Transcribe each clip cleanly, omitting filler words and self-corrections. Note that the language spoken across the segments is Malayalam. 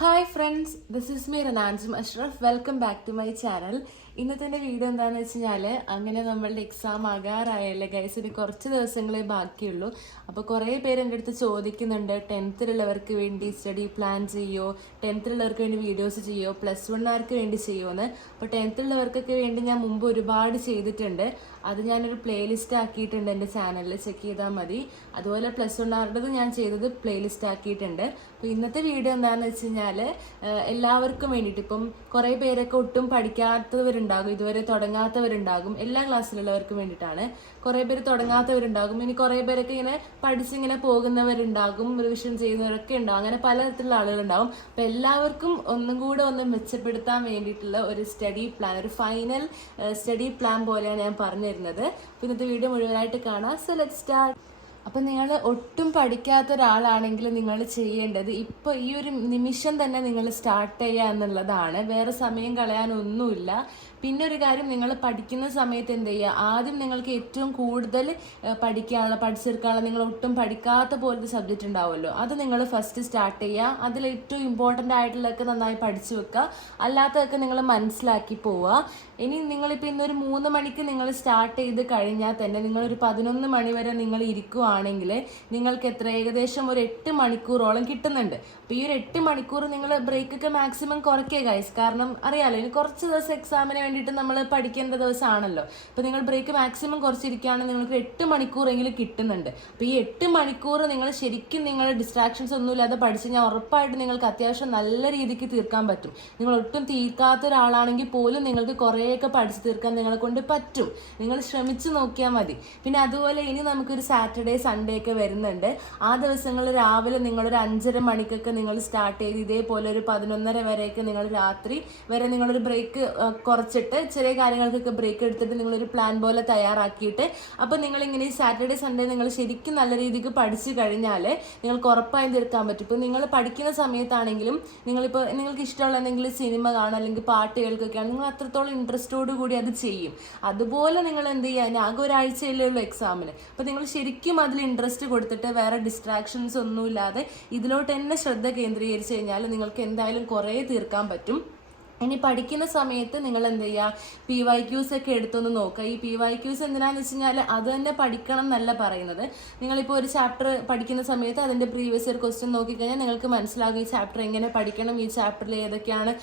Hi friends, this is me റനാൻസും Ashraf. Welcome back to my channel. ഇന്നത്തെ വീഡിയോ എന്താണെന്ന് വെച്ച് കഴിഞ്ഞാൽ, അങ്ങനെ നമ്മളുടെ എക്സാം ആകാറായല്ലേ ഗൈസ്. ഇനി കുറച്ച് ദിവസങ്ങളെ ബാക്കിയുള്ളൂ. അപ്പോൾ കുറേ പേര് എൻ്റെ അടുത്ത് ചോദിക്കുന്നുണ്ട്, 10th വേണ്ടി സ്റ്റഡി പ്ലാൻ ചെയ്യുമോ, 10th വേണ്ടി വീഡിയോസ് ചെയ്യുമോ, +1 വേണ്ടി ചെയ്യുമോ എന്ന്. അപ്പോൾ 10th വേണ്ടി ഞാൻ മുമ്പ് ഒരുപാട് ചെയ്തിട്ടുണ്ട്. അത് ഞാനൊരു പ്ലേലിസ്റ്റ് ആക്കിയിട്ടുണ്ട് എൻ്റെ ചാനലിൽ, ചെക്ക് ചെയ്താൽ മതി. അതുപോലെ +1 ഞാൻ ചെയ്തത് പ്ലേലിസ്റ്റ് ആക്കിയിട്ടുണ്ട്. അപ്പോൾ ഇന്നത്തെ വീഡിയോ എന്താണെന്ന് വെച്ച് കഴിഞ്ഞാൽ, എല്ലാവർക്കും വേണ്ടിയിട്ട്, ഇപ്പം കുറേ പേരൊക്കെ ഒട്ടും പഠിക്കാത്തവരുണ്ടാകും, ഇതുവരെ തുടങ്ങാത്തവരുണ്ടാകും, എല്ലാ ക്ലാസ്സിലുള്ളവർക്കും വേണ്ടിയിട്ടാണ്. കുറേ പേര് തുടങ്ങാത്തവരുണ്ടാകും, ഇനി കുറേ പേരൊക്കെ ഇങ്ങനെ പഠിച്ചിങ്ങനെ പോകുന്നവരുണ്ടാകും, റിവിഷൻ ചെയ്യുന്നവരൊക്കെ ഉണ്ടാകും, അങ്ങനെ പലതരത്തിലുള്ള ആളുകളുണ്ടാകും. അപ്പോൾ എല്ലാവർക്കും ഒന്നും കൂടെ ഒന്ന് മെച്ചപ്പെടുത്താൻ വേണ്ടിയിട്ടുള്ള ഒരു സ്റ്റഡി പ്ലാൻ, ഒരു ഫൈനൽ സ്റ്റഡി പ്ലാൻ പോലെയാണ് ഞാൻ പറഞ്ഞു തരുന്നത്. അപ്പോൾ ഇന്നത്തെ വീഡിയോ മുഴുവനായിട്ട് കാണാം. So let's start. അപ്പം നിങ്ങൾ ഒട്ടും പഠിക്കാത്ത ഒരാളാണെങ്കിൽ നിങ്ങൾ ചെയ്യേണ്ടത് ഇപ്പോൾ ഈ ഒരു നിമിഷം തന്നെ നിങ്ങൾ സ്റ്റാർട്ട് ചെയ്യുക എന്നുള്ളതാണ്. വേറെ സമയം കളയാനൊന്നുമില്ല. പിന്നെ ഒരു കാര്യം, നിങ്ങൾ പഠിക്കുന്ന സമയത്ത് എന്ത് ചെയ്യുക, ആദ്യം നിങ്ങൾക്ക് ഏറ്റവും കൂടുതൽ പഠിച്ചെടുക്കാനുള്ള, നിങ്ങൾ ഒട്ടും പഠിക്കാത്ത പോലത്തെ സബ്ജക്റ്റ് ഉണ്ടാവുമല്ലോ, അത് നിങ്ങൾ ഫസ്റ്റ് സ്റ്റാർട്ട് ചെയ്യുക. അതിൽ ഏറ്റവും ഇമ്പോർട്ടൻ്റ് ആയിട്ടുള്ളതൊക്കെ നന്നായി പഠിച്ചു വെക്കുക, അല്ലാത്തതൊക്കെ നിങ്ങൾ മനസ്സിലാക്കി പോവുക. ഇനി നിങ്ങളിപ്പോൾ ഇന്നൊരു 3 മണിക്ക് നിങ്ങൾ സ്റ്റാർട്ട് ചെയ്ത് കഴിഞ്ഞാൽ തന്നെ നിങ്ങളൊരു 11 മണി വരെ നിങ്ങൾ ഇരിക്കുവാണെങ്കിൽ നിങ്ങൾക്ക് ഏകദേശം ഒരു 8 മണിക്കൂറോളം കിട്ടുന്നുണ്ട്. അപ്പോൾ ഈ ഒരു 8 മണിക്കൂർ നിങ്ങൾ ബ്രേക്കൊക്കെ മാക്സിമം കുറയ്ക്കുക ഗൈസ്. കാരണം അറിയാലോ, ഇനി കുറച്ച് ദിവസം എക്സാമിന് വേണ്ടിയിട്ട് നമ്മൾ പഠിക്കേണ്ട ദിവസമാണല്ലോ. അപ്പോൾ നിങ്ങൾ ബ്രേക്ക് മാക്സിമം കുറച്ചിരിക്കുകയാണെങ്കിൽ നിങ്ങൾക്ക് 8 മണിക്കൂറെങ്കിലും കിട്ടുന്നുണ്ട്. അപ്പോൾ ഈ 8 മണിക്കൂർ നിങ്ങൾ ശരിക്കും നിങ്ങൾ ഡിസ്ട്രാക്ഷൻസ് ഒന്നുമില്ലാതെ പഠിച്ച് കഴിഞ്ഞാൽ ഉറപ്പായിട്ട് നിങ്ങൾക്ക് അത്യാവശ്യം നല്ല രീതിക്ക് തീർക്കാൻ പറ്റും. നിങ്ങൾ ഒട്ടും തീർക്കാത്ത ഒരാളാണെങ്കിൽ പോലും നിങ്ങൾക്ക് കുറേയൊക്കെ പഠിച്ച് തീർക്കാൻ നിങ്ങളെ കൊണ്ട് പറ്റും. നിങ്ങൾ ശ്രമിച്ച് നോക്കിയാൽ മതി. പിന്നെ അതുപോലെ ഇനി നമുക്കൊരു സാറ്റർഡേ സൺഡേ ഒക്കെ വരുന്നുണ്ട്. ആ ദിവസങ്ങളിൽ രാവിലെ നിങ്ങളൊരു 5:30 മണിക്കൊക്കെ നിങ്ങൾ സ്റ്റാർട്ട് ചെയ്ത് ഇതേപോലെ ഒരു 11:30 വരെയൊക്കെ നിങ്ങൾ രാത്രി വരെ നിങ്ങളൊരു ബ്രേക്ക് കുറച്ചിട്ട്, ചെറിയ കാര്യങ്ങൾക്കൊക്കെ ബ്രേക്ക് എടുത്തിട്ട് നിങ്ങളൊരു പ്ലാൻ പോലെ തയ്യാറാക്കിയിട്ട്, അപ്പോൾ നിങ്ങളിങ്ങനെ ഈ സാറ്റർഡേ സൺഡേ നിങ്ങൾ ശരിക്കും നല്ല രീതിക്ക് പഠിച്ചു കഴിഞ്ഞാൽ നിങ്ങൾക്ക് ഉറപ്പായും തീർക്കാൻ പറ്റും. ഇപ്പോൾ നിങ്ങൾ പഠിക്കുന്ന സമയത്താണെങ്കിലും നിങ്ങളിപ്പോൾ നിങ്ങൾക്ക് ഇഷ്ടമുള്ള എന്തെങ്കിലും സിനിമ കാണുക അല്ലെങ്കിൽ പാട്ട് കേൾക്കുകയൊക്കെയാണ്, നിങ്ങൾ അത്രത്തോളം ഇൻട്രസ്റ്റോട് കൂടി അത് ചെയ്യും. അതുപോലെ നിങ്ങൾ എന്ത് ചെയ്യുക, ആകെ ഒരാഴ്ചയല്ലേ ഉള്ളൂ എക്സാമിന്. അപ്പോൾ നിങ്ങൾ ശരിക്കും അതിൽ ഇൻട്രസ്റ്റ് കൊടുത്തിട്ട് വേറെ ഡിസ്ട്രാക്ഷൻസ് ഒന്നുമില്ലാതെ ഇതിലോട്ട് തന്നെ ശ്രദ്ധ കേന്ദ്രീകരിച്ച് കഴിഞ്ഞാൽ നിങ്ങൾക്ക് എന്തായാലും കുറേ തീർക്കാൻ പറ്റും. ഇനി പഠിക്കുന്ന സമയത്ത് നിങ്ങൾ എന്ത് ചെയ്യുക, PYQs ഒക്കെ എടുത്തൊന്ന് നോക്കുക. ഈ PYQs എന്തിനാന്ന് വെച്ച് കഴിഞ്ഞാൽ അത് തന്നെ പഠിക്കണം എന്നല്ല പറയുന്നത്. നിങ്ങളിപ്പോൾ ഒരു ചാപ്റ്റർ പഠിക്കുന്ന സമയത്ത് അതിൻ്റെ പ്രീവിയസ് ഇയർ ക്വസ്റ്റ്യൻ നോക്കിക്കഴിഞ്ഞാൽ നിങ്ങൾക്ക് മനസ്സിലാകും ഈ ചാപ്റ്റർ എങ്ങനെ പഠിക്കണം, ഈ ചാപ്റ്ററിൽ ഏതൊക്കെയാണ്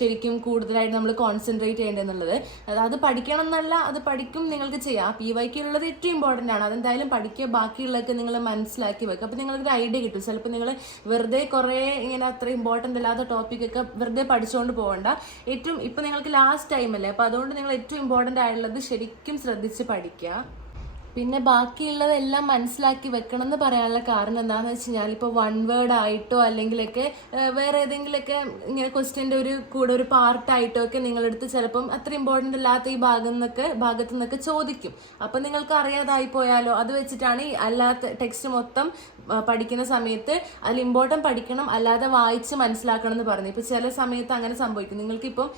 ശരിക്കും കൂടുതലായിട്ട് നമ്മൾ കോൺസെൻട്രേറ്റ് ചെയ്യേണ്ടതെന്നുള്ളത്. അത് പഠിക്കണം എന്നല്ല, അത് പഠിക്കും നിങ്ങൾക്ക് ചെയ്യാം. PYQ ഉള്ളത് ഏറ്റവും ഇമ്പോർട്ടൻ്റ് ആണ്, അതെന്തായാലും പഠിക്കുക. ബാക്കിയുള്ളതൊക്കെ നിങ്ങൾ മനസ്സിലാക്കി വെക്കുക. അപ്പോൾ നിങ്ങൾക്കൊരു ഐഡിയ കിട്ടും. ചിലപ്പോൾ നിങ്ങൾ വെറുതെ കുറേ ഇങ്ങനെ അത്ര ഇമ്പോർട്ടൻ്റ് അല്ലാത്ത ടോപ്പിക്കൊക്കെ വെറുതെ പഠിച്ചുകൊണ്ട് പോകണ്ട. ഏറ്റവും ഇപ്പം നിങ്ങൾക്ക് ലാസ്റ്റ് ടൈം അല്ലേ, അപ്പോൾ അതുകൊണ്ട് നിങ്ങൾ ഏറ്റവും ഇമ്പോർട്ടൻ്റ് ആയിട്ടുള്ളത് ശരിക്കും ശ്രദ്ധിച്ച് പഠിക്കുക. പിന്നെ ബാക്കിയുള്ളതെല്ലാം മനസ്സിലാക്കി വെക്കണം എന്ന് പറയാനുള്ള കാരണം എന്താണെന്ന് വെച്ച് കഴിഞ്ഞാൽ, ഇപ്പോൾ 1 വേർഡ് ആയിട്ടോ അല്ലെങ്കിലൊക്കെ വേറെ ഏതെങ്കിലുമൊക്കെ ഇങ്ങനെ ക്വസ്റ്റ്യൻ്റെ കൂടെ ഒരു പാർട്ടായിട്ടോ ഒക്കെ നിങ്ങളെടുത്ത് ചിലപ്പം അത്ര ഇമ്പോർട്ടൻ്റ് അല്ലാത്ത ഈ ഭാഗത്തു നിന്നൊക്കെ ചോദിക്കും. അപ്പം നിങ്ങൾക്ക് അറിയാതായി പോയാലോ, അത് വെച്ചിട്ടാണ് ഈ അല്ലാത്ത ടെക്സ്റ്റ് മൊത്തം പഠിക്കുന്ന സമയത്ത് അതിൽ ഇമ്പോർട്ടൻ്റ് പഠിക്കണം, അല്ലാതെ വായിച്ച് മനസ്സിലാക്കണം എന്ന് പറഞ്ഞു. ഇപ്പോൾ ചില സമയത്ത് അങ്ങനെ സംഭവിക്കും. നിങ്ങൾക്കിപ്പം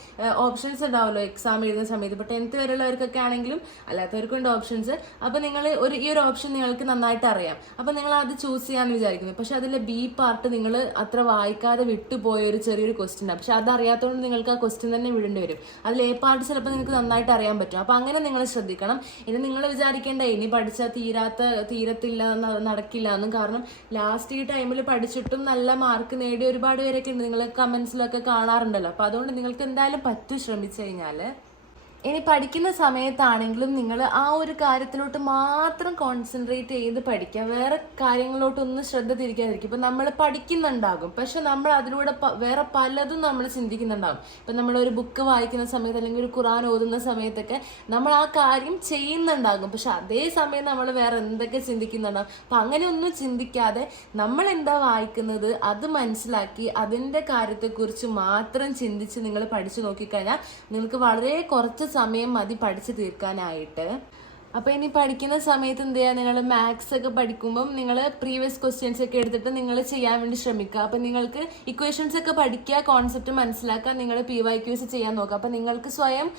ഓപ്ഷൻസ് ഉണ്ടാവുമല്ലോ എക്സാം എഴുതുന്ന സമയത്ത്. ഇപ്പോൾ 10th വരെയുള്ളവർക്കൊക്കെ ആണെങ്കിലും അല്ലാത്തവർക്കുണ്ട് ഓപ്ഷൻസ്. അപ്പോൾ നിങ്ങൾ ഈ ഒരു ഓപ്ഷൻ നിങ്ങൾക്ക് നന്നായിട്ട് അറിയാം, അപ്പോൾ നിങ്ങൾ അത് ചൂസ് ചെയ്യാമെന്ന് വിചാരിക്കുന്നു. പക്ഷെ അതിലെ B പാർട്ട് നിങ്ങൾ അത്ര വായിക്കാതെ വിട്ടുപോയ ഒരു ചെറിയൊരു ക്വസ്റ്റ്യൻ ആണ്. പക്ഷെ അതറിയാത്തതുകൊണ്ട് നിങ്ങൾക്ക് ആ ക്വസ്റ്റ്യൻ തന്നെ വിടേണ്ടി വരും. അതിൽ A പാർട്ട് ചിലപ്പോൾ നിങ്ങൾക്ക് നന്നായിട്ട് അറിയാൻ പറ്റും. അപ്പോൾ അങ്ങനെ നിങ്ങൾ ശ്രദ്ധിക്കണം. ഇനി നിങ്ങൾ വിചാരിക്കേണ്ട ഇനി പഠിച്ചാൽ തീരത്തില്ല, നടക്കില്ല എന്നും. കാരണം ലാസ്റ്റ് ഈ ടൈമിൽ പഠിച്ചിട്ടും നല്ല മാർക്ക് നേടിയ ഒരുപാട് പേരൊക്കെ ഉണ്ട്, നിങ്ങൾ കമൻസിലൊക്കെ കാണാറുണ്ടല്ലോ. അപ്പോൾ അതുകൊണ്ട് നിങ്ങൾക്ക് എന്തായാലും പറ്റും ശ്രമിച്ചു കഴിഞ്ഞാൽ. ഇനി പഠിക്കുന്ന സമയത്താണെങ്കിലും നിങ്ങൾ ആ ഒരു കാര്യത്തിലോട്ട് മാത്രം കോൺസെൻട്രേറ്റ് ചെയ്ത് പഠിക്കുക, വേറെ കാര്യങ്ങളിലോട്ടൊന്നും ശ്രദ്ധ തിരിക്കാതിരിക്കും. ഇപ്പം നമ്മൾ പഠിക്കുന്നുണ്ടാകും, പക്ഷെ നമ്മൾ അതിലൂടെ വേറെ പലതും നമ്മൾ ചിന്തിക്കുന്നുണ്ടാകും. ഇപ്പം നമ്മളൊരു ബുക്ക് വായിക്കുന്ന സമയത്ത് അല്ലെങ്കിൽ ഒരു ഖുർആൻ ഓതുന്ന സമയത്തൊക്കെ നമ്മൾ ആ കാര്യം ചെയ്യുന്നുണ്ടാകും, പക്ഷെ അതേ സമയം നമ്മൾ വേറെ എന്തൊക്കെ ചിന്തിക്കുന്നുണ്ടാകും. അപ്പം അങ്ങനെയൊന്നും ചിന്തിക്കാതെ നമ്മൾ എന്താ വായിക്കുന്നത് അത് മനസ്സിലാക്കി അതിൻ്റെ കാര്യത്തെക്കുറിച്ച് മാത്രം ചിന്തിച്ച് നിങ്ങൾ പഠിച്ചു നോക്കിക്കഴിഞ്ഞാൽ നിങ്ങൾക്ക് വളരെ കുറച്ച് സമയം മതി പഠിച്ചു തീർക്കാനായിട്ട്. അപ്പോൾ ഇനി പഠിക്കുന്ന സമയത്ത് എന്ത് ചെയ്യുക, നിങ്ങൾ മാത്സ് ഒക്കെ പഠിക്കുമ്പം നിങ്ങൾ പ്രീവിയസ് ക്വസ്റ്റ്യൻസ് ഒക്കെ എടുത്തിട്ട് നിങ്ങൾ ചെയ്യാൻ വേണ്ടി ശ്രമിക്കുക. അപ്പോൾ നിങ്ങൾക്ക് ഇക്വേഷൻസ് ഒക്കെ പഠിക്കുക, കോൺസെപ്റ്റ് മനസ്സിലാക്കുക, നിങ്ങൾ PYQs ചെയ്യാൻ നോക്കുക. അപ്പോൾ നിങ്ങൾക്ക് സ്വയം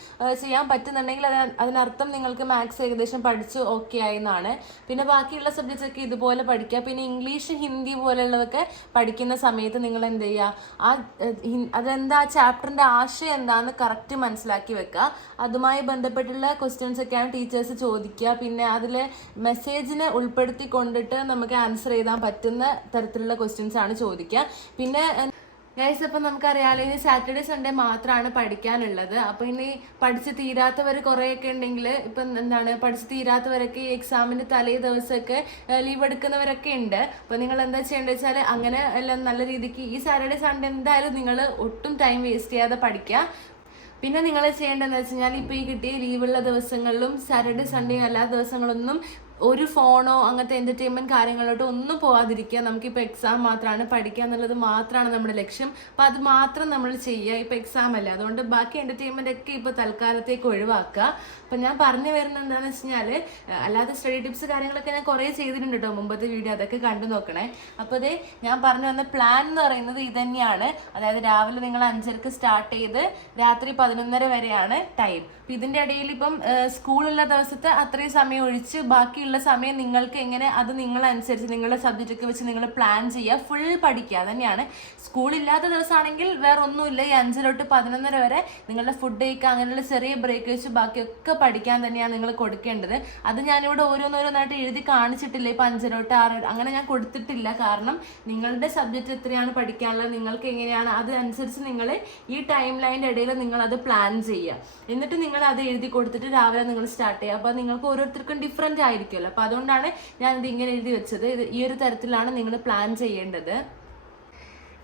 ചെയ്യാൻ പറ്റുന്നുണ്ടെങ്കിൽ അതിനർത്ഥം നിങ്ങൾക്ക് മാത്സ് ഏകദേശം പഠിച്ച് ഓക്കെ ആയി എന്നാണ്. പിന്നെ ബാക്കിയുള്ള സബ്ജക്ട്സ് ഒക്കെ ഇതുപോലെ പഠിക്കുക. പിന്നെ ഇംഗ്ലീഷ്, ഹിന്ദി പോലെയുള്ളതൊക്കെ പഠിക്കുന്ന സമയത്ത് നിങ്ങൾ എന്ത് ചെയ്യുക, അതെന്താ ചാപ്റ്ററിൻ്റെ ആശയം എന്താണെന്ന് കറക്റ്റ് മനസ്സിലാക്കി വെക്കുക. അതുമായി ബന്ധപ്പെട്ടുള്ള ക്വസ്റ്റ്യൻസ് ഒക്കെയാണ് ടീച്ചേഴ്സ് ചോദിക്കുക. പിന്നെ അതിൽ മെസ്സേജിനെ ഉൾപ്പെടുത്തി കൊണ്ടിട്ട് നമുക്ക് ആൻസർ ചെയ്താൻ പറ്റുന്ന തരത്തിലുള്ള ക്വസ്റ്റ്യൻസ് ആണ് ചോദിക്കുക. പിന്നെ ഗൈസ്, അപ്പം നമുക്കറിയാലോ ഇനി സാറ്റർഡേ സൺഡേ മാത്രമാണ് പഠിക്കാനുള്ളത്. അപ്പോൾ ഇനി പഠിച്ച് തീരാത്തവർ കുറേയൊക്കെ ഉണ്ടെങ്കിൽ, ഇപ്പം എന്താണ് പഠിച്ച് തീരാത്തവരൊക്കെ ഈ എക്സാമിൻ്റെ തലേ ദിവസമൊക്കെ ലീവ് എടുക്കുന്നവരൊക്കെ ഉണ്ട്. അപ്പോൾ നിങ്ങൾ എന്താ ചെയ്യേണ്ടത് വെച്ചാൽ അങ്ങനെ എല്ലാം നല്ല രീതിക്ക് ഈ സാറ്റർഡേ സൺഡേ എന്തായാലും നിങ്ങൾ ഒട്ടും ടൈം വേസ്റ്റ് ചെയ്യാതെ പഠിക്കുക. പിന്നെ നിങ്ങൾ ചെയ്യേണ്ടതെന്ന് വെച്ച് കഴിഞ്ഞാൽ ഇപ്പോൾ ഈ കിട്ടിയ ലീവുള്ള ദിവസങ്ങളിലും സാറ്റർഡേ സൺഡേ എല്ലാ ദിവസങ്ങളൊന്നും ഒരു ഫോണോ അങ്ങനത്തെ എൻ്റർടൈൻമെൻറ്റ് കാര്യങ്ങളിലോട്ട് ഒന്നും പോകാതിരിക്കുക. നമുക്കിപ്പോൾ എക്സാം മാത്രമാണ്, പഠിക്കുക എന്നുള്ളത് മാത്രമാണ് നമ്മുടെ ലക്ഷ്യം. അപ്പോൾ അത് മാത്രം നമ്മൾ ചെയ്യുക. ഇപ്പോൾ എക്സാം അല്ല, അതുകൊണ്ട് ബാക്കി എൻ്റർടൈൻമെൻ്റ് ഒക്കെ ഇപ്പോൾ തൽക്കാലത്തേക്ക് ഒഴിവാക്കുക. അപ്പം ഞാൻ പറഞ്ഞു വരുന്നത് എന്താണെന്ന് വെച്ച് കഴിഞ്ഞാൽ, അല്ലാതെ സ്റ്റഡി ടിപ്സ് കാര്യങ്ങളൊക്കെ ഞാൻ കുറേ ചെയ്തിട്ടുണ്ട് കേട്ടോ മുമ്പത്തെ വീഡിയോ, അതൊക്കെ കണ്ടു നോക്കണേ. അപ്പോൾ അതേ ഞാൻ പറഞ്ഞു വന്ന പ്ലാൻ എന്ന് പറയുന്നത് ഇതന്നെയാണ്. അതായത് രാവിലെ നിങ്ങൾ 5:30 സ്റ്റാർട്ട് ചെയ്ത് രാത്രി 11:30 വരെയാണ് ടൈം. അപ്പം ഇതിൻ്റെ ഇടയിൽ ഇപ്പം സ്കൂളുള്ള ദിവസത്തെ അത്രയും സമയം ഒഴിച്ച് ബാക്കിയുള്ള സമയം നിങ്ങൾക്ക് എങ്ങനെ, അത് നിങ്ങളനുസരിച്ച് നിങ്ങളുടെ സബ്ജക്റ്റൊക്കെ വെച്ച് നിങ്ങൾ പ്ലാൻ ചെയ്യുക, ഫുൾ പഠിക്കുക. അതന്നെയാണ്. സ്കൂളില്ലാത്ത ദിവസമാണെങ്കിൽ വേറെ ഒന്നുമില്ല, ഈ 5 തൊട്ട് 11:30 വരെ നിങ്ങളുടെ ഫുഡ് കഴിക്കുക, അങ്ങനെയുള്ള ചെറിയ ബ്രേക്ക് വെച്ച് ബാക്കിയൊക്കെ പഠിക്കാൻ തന്നെയാണ് നിങ്ങൾ കൊടുക്കേണ്ടത്. അത് ഞാനിവിടെ ഓരോന്നോരോന്നായിട്ട് എഴുതി കാണിച്ചിട്ടില്ല. ഇപ്പം 5 തൊട്ട് 6 അങ്ങനെ ഞാൻ കൊടുത്തിട്ടില്ല. കാരണം നിങ്ങളുടെ സബ്ജക്റ്റ് എത്രയാണ് പഠിക്കാനുള്ളത്, നിങ്ങൾക്ക് എങ്ങനെയാണ്, അതനുസരിച്ച് നിങ്ങൾ ഈ ടൈം ലൈനിൻ്റെ ഇടയിൽ നിങ്ങൾ അത് പ്ലാൻ ചെയ്യുക. എന്നിട്ട് നിങ്ങൾ അത് എഴുതി കൊടുത്തിട്ട് രാവിലെ നിങ്ങൾ സ്റ്റാർട്ട് ചെയ്യുക. അപ്പോൾ നിങ്ങൾക്ക് ഓരോരുത്തർക്കും ഡിഫറെൻ്റ് ആയിരിക്കുമല്ലോ. അപ്പോൾ അതുകൊണ്ടാണ് ഞാനിത് ഇങ്ങനെ എഴുതി വെച്ചത്. ഈ ഒരു തരത്തിലാണ് നിങ്ങൾ പ്ലാൻ ചെയ്യേണ്ടത്.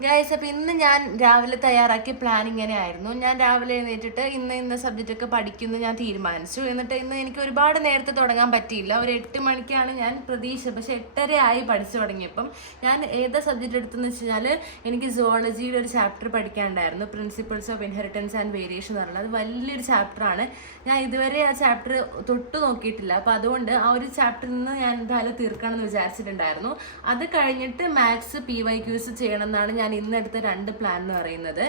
ഗൈസ്, അപ്പോൾ ഇന്ന് ഞാൻ രാവിലെ തയ്യാറാക്കിയ പ്ലാൻ ഇങ്ങനെ ആയിരുന്നു. ഞാൻ രാവിലെ എഴുന്നേറ്റിട്ട് ഇന്ന സബ്ജക്റ്റൊക്കെ പഠിക്കുന്നു ഞാൻ തീരുമാനിച്ചു. എന്നിട്ട് ഇന്ന് എനിക്ക് ഒരുപാട് നേരത്തെ തുടങ്ങാൻ പറ്റിയില്ല. ഒരു 8 മണിക്കാണ് ഞാൻ പ്രതീക്ഷ, പക്ഷേ 8:30 ആയി പഠിച്ചു തുടങ്ങിയപ്പം. ഞാൻ ഏതാ സബ്ജക്റ്റ് എടുത്തെന്ന് വെച്ച് കഴിഞ്ഞാൽ, എനിക്ക് സുവോളജിയുടെ ഒരു ചാപ്റ്റർ പഠിക്കാനുണ്ടായിരുന്നു, principles of inheritance and variation എന്ന് പറയുന്നത്. അത് വലിയൊരു ചാപ്റ്ററാണ്. ഞാൻ ഇതുവരെ ആ ചാപ്റ്റർ തൊട്ട് നോക്കിയിട്ടില്ല. അപ്പോൾ അതുകൊണ്ട് ആ ഒരു ചാപ്റ്ററിൽ നിന്ന് ഞാൻ എന്തായാലും തീർക്കണമെന്ന് വിചാരിച്ചിട്ടുണ്ടായിരുന്നു. അത് കഴിഞ്ഞിട്ട് മാത്സ് PYQs ചെയ്യണം എന്നാണ് ഞാൻ ഇന്നെടുത്ത 2 പ്ലാൻ എന്ന് പറയുന്നത്.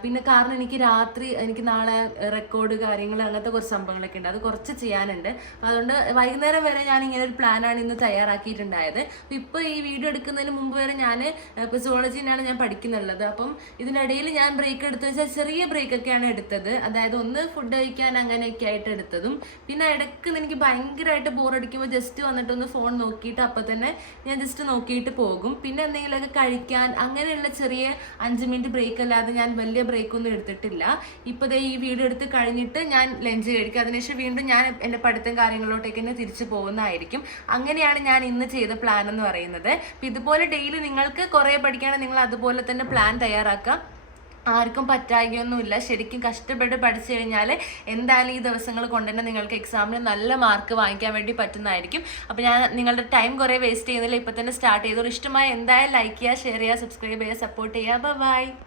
പിന്നെ കാരണം എനിക്ക് നാളെ റെക്കോർഡ് കാര്യങ്ങൾ അങ്ങനത്തെ കുറച്ച് സംഭവങ്ങളൊക്കെ ഉണ്ട്, അത് കുറച്ച് ചെയ്യാനുണ്ട്. അതുകൊണ്ട് വൈകുന്നേരം വരെ ഞാൻ ഇങ്ങനെ ഒരു പ്ലാനാണ് ഇന്ന് തയ്യാറാക്കിയിട്ടുണ്ടായത്. അപ്പോൾ ഇപ്പോൾ ഈ വീഡിയോ എടുക്കുന്നതിന് മുമ്പ് വരെ ഞാൻ ഇപ്പോൾ സുവോളജിനാണ് ഞാൻ പഠിക്കുന്നുള്ളത്. അപ്പം ഇതിനിടയിൽ ഞാൻ ബ്രേക്ക് എടുത്തു വെച്ചാൽ ചെറിയ ബ്രേക്കൊക്കെയാണ് എടുത്തത്. അതായത് ഒന്ന് ഫുഡ് കഴിക്കാൻ അങ്ങനെയൊക്കെ ആയിട്ട് എടുത്തതും, പിന്നെ ഇടയ്ക്ക് എനിക്ക് ഭയങ്കരമായിട്ട് ബോറടിക്കുമ്പോൾ ജസ്റ്റ് വന്നിട്ടൊന്ന് ഫോൺ നോക്കിയിട്ട് അപ്പം തന്നെ ഞാൻ ജസ്റ്റ് നോക്കിയിട്ട് പോകും. പിന്നെ എന്തെങ്കിലുമൊക്കെ കഴിക്കാൻ അങ്ങനെയുള്ള ചെറിയ 5 മിനിറ്റ് ബ്രേക്ക് അല്ലാതെ ഞാൻ വലിയ ബ്രേക്കൊന്നും എടുത്തിട്ടില്ല. ഇപ്പോൾ ഈ വീഡിയോ എടുത്ത് കഴിഞ്ഞിട്ട് ഞാൻ ലഞ്ച് കഴിക്കും. അതിനുശേഷം വീണ്ടും ഞാൻ എൻ്റെ പഠിത്തം കാര്യങ്ങളിലോട്ടേക്ക് തന്നെ തിരിച്ചു പോകുന്നതായിരിക്കും. അങ്ങനെയാണ് ഞാൻ ഇന്ന് ചെയ്ത പ്ലാൻ എന്ന് പറയുന്നത്. അപ്പോൾ ഇതുപോലെ ഡെയിലി നിങ്ങൾക്ക് കുറേ പഠിക്കുകയാണെങ്കിൽ നിങ്ങൾ അതുപോലെ തന്നെ പ്ലാൻ തയ്യാറാക്കുക. ആർക്കും പറ്റായികയൊന്നുമില്ല. ശരിക്കും കഷ്ടപ്പെട്ട് പഠിച്ചു കഴിഞ്ഞാൽ എന്തായാലും ഈ ദിവസങ്ങൾ കൊണ്ട് തന്നെ നിങ്ങൾക്ക് എക്സാമിന് നല്ല മാർക്ക് വാങ്ങിക്കാൻ വേണ്ടി പറ്റുന്നതായിരിക്കും. അപ്പോൾ ഞാൻ നിങ്ങളുടെ ടൈം കുറേ വേസ്റ്റ് ചെയ്യുന്നില്ല, ഇപ്പോൾ തന്നെ സ്റ്റാർട്ട് ചെയ്തോളൂ. ഇഷ്ടമായ എന്തായാലും ലൈക്ക് ചെയ്യുക, ഷെയർ ചെയ്യുക, സബ്സ്ക്രൈബ് ചെയ്യുക, സപ്പോർട്ട് ചെയ്യുക. ബൈ.